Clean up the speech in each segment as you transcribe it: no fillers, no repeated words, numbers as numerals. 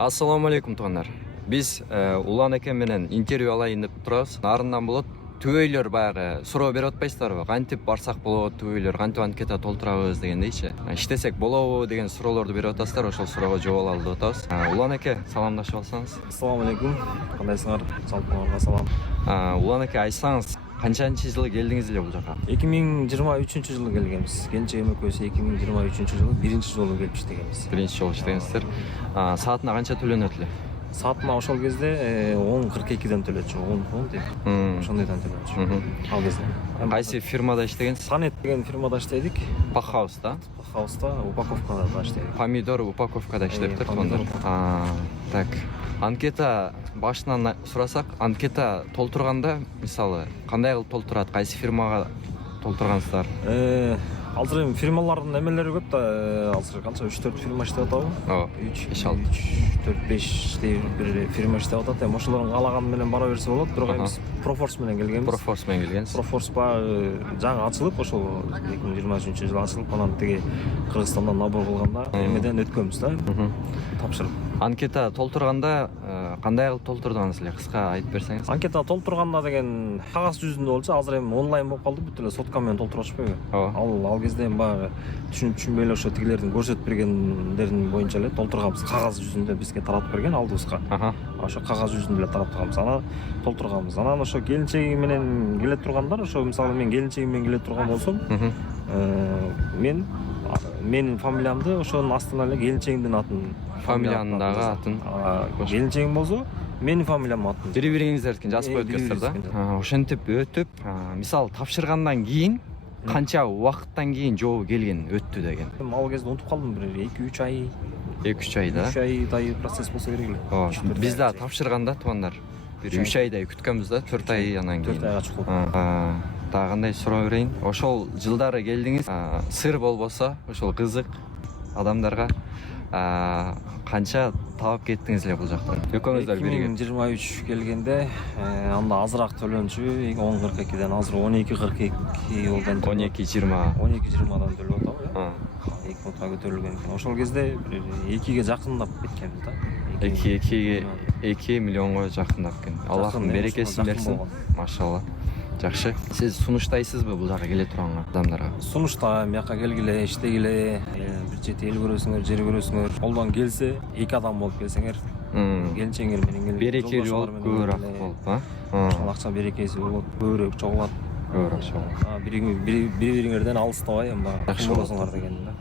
Ассаламу алейкум туугандар. Биз Улан эке менен интервью алайын деп турабыз. Нарындан болот. Түбөйлөр баягы суроо берип атпайсыздарбы? Кантип барсак болот, түбөйлөр кантип анкета толтурабыз дегендейчи. Иштесек болобу деген суроолорду берип атасыздар. Ошол суроого жооп алалы деп атабыз. Улан эке, саламдашып алсаңыз. Ассаламу алейкум. Кандайсыңар? Жалпыңарга салам. Улан эке, айтсаңыз, канчанчы жылы келдиңиз эле бул жака? 2023-жылы келгенбиз. Келинчегим экөөбүз 2023-жылы биринчи жолу келип иштегенбиз. Биринчи жолу иштегенсиздер. Саатына канча төлөнөт эле? Саатына ошол кезде 10:42ден төлөчү, 10 деп. Ошондойдон төлөчү. Ал кезде. Кайсы фирмада иштегенсиз? Санет деген фирмада иштедик. Пахауста. Пахауста упаковкада иштедик. Помидор упаковкада иштептир туугандар. Так. Анкета башынан сурасак, анкета толтурганда, мисалы, кандай кылып толтурат, кайсы фирмага толтургансыздар? Азыр эми фирмалардын эмелери көп да, азыр канча 3-4 фирма иштеп атабы? 3, 4-5 бир фирма иштеп атат. Эми ошолордун каалаганы менен бара берсе болот. Бирок биз Proforce менен келгенбиз. Proforce менен келгенсиз. Proforce баягы жаңы ачылып, ошол 2023-жылы ачылып, анан тиги Кыргызстандан набор кылганда эмеден өткөнбүз да. Тапшырып. Анкета толтурганда кандай кылып толтурдуңуз эле, кыска айтып берсеңиз? Анкета толтурганда деген кагаз жүзүндө болчу, азыр эми онлайн болуп калды, бүт эле сотка менен толтуруп атышпайбы? Ал кезде эми баягы түшүнбөй эле ошо тигилердин көрсөтүп бергендерин боюнча эле толтурганбыз. Кагаз жүзүндө бизге таратып берген алдыбызга. Ошо кагаз жүзүндө эле таратганбыз. Анан толтурганбыз. Анан ошо келинчеги менен келе тургандар, ошо мисалы мен келинчегим менен келе турган болсом, менин фамилиямды ошонун астына эле келинчегимдин атын, фамилиянын дагы атын. Келинчегим болсо, менин фамилиямдын атын. Бири-бириңиздердикин жазып коюп кетсиңиздер да. Ошентип өтүп, мисалы тапшыргандан кийин канча убакыттан кийин жообу келген, өттү деген. Ал кезде унутуп калдым, бир 2-3 ай. 2-3 ай да. 3 айдай процесс болсо керек эле. Биз да тапшырганда туугандар, бир 3 айдай күткөнбүз да, 4 ай анан кийин. 4 айга чыкты. Дагы кандай суроо берейин? Ошол жылдары келдиңиз, сыр болбосо, ошол кызык адамдарга канча таап кеттиңиз эле бул жактан? Экөөңүздөр бирге. 2023 келгенде анда азыраак төлөнчү, 10:42ден азыр 12:42 болду. 12:20. 12:20дан төлөп атабы, 2 минутка көтөрүлгөн экен. Ошол кезде 2ге жакындап кеткенбиз да. 2 миллионго жакындап кеткен. Аллахтын берекесин берсин. Машалла. Жакшы. Сиз сунуштайсызбы бул жака келе турган адамдарга? Сунуштайм, бияка келгиле, иштегиле, бир чет эл көрөсүңөр, жер көрөсүңөр. Колдон келсе, 2 адам болуп келсеңер, келинчегиңер менен келип, берекелүү болуп, көбүрөөк болуп, ошол акча берекеси болот, көбүрөөк чогулат. Бири-бириңерден алыстабай, эми жакшы болосуңар деген да.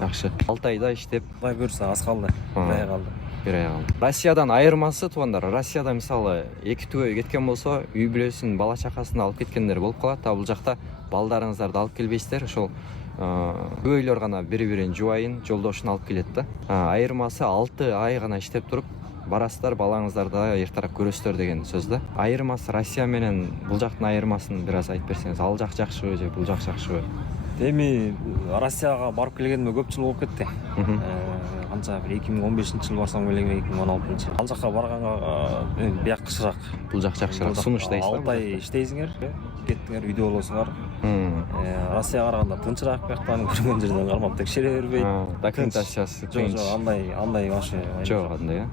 Жакшы. 6 айда иштеп, Кудай буйрса аз калды. 1 ай калды. 1 ай калды. Россиядан айырмасы туугандар, Россияда мисалы 2 түбөй кеткен болсо, үй бүлөсүн, бала чакасын алып кеткендер болуп калат. Бул жакта балдарыңыздарды алып келбейсиздер, ошол түбөйлөр гана бири-бирин жубайын, жолдошун алып келет да. Айырмасы 6 ай гана иштеп туруп барасыздар, балаңыздарды эртераак көрөсүздөр деген сөз да. Айырмасы Россия менен бул жактын айырмасын бир аз айтып берсеңиз, ал жак жакшыбы же бул жак жакшыбы? Эми Россияга барып келгениме көп жыл болуп кетти. Канча бир 2015-жылы барсам эле, 2016-жылы. Ал жака барганга бияк кышыраак. Бул жак жакшыраак. Сунуштайсызбы? 6 ай иштейсиңер, кеттиңер, үйдө болосуңар. Россияга караганда тынчыраак, бияктан көргөн жерден кармап текшере бербейт. Документациясы жок, андай вообще жок андай,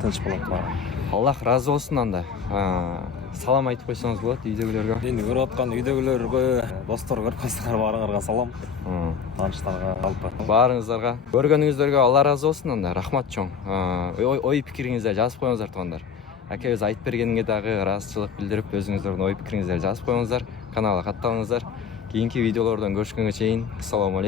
тынч болот баары. Аллах разы болсун анда. Салам айтып койсоңуз болот үйдөгүлөргө. Эми көрүп аткан үйдөгүлөргө, достор көрүп койсоңор баарыңарга салам. Тааныштарга, алпа. Баарыңыздарга көргөнүңүздөргө Алла разы болсун анда. Рахмат чоң. Ой пикириңизди жазып коюңуздар туугандар. Акебиз айтып бергенге дагы ыраазычылык билдирип, өзүңүздөрдүн ой пикириңиздерди жазып коюңуздар. Каналга катталыңыздар. Кийинки видеолордон көрүшкөнгө чейин, ассаламу алейкум.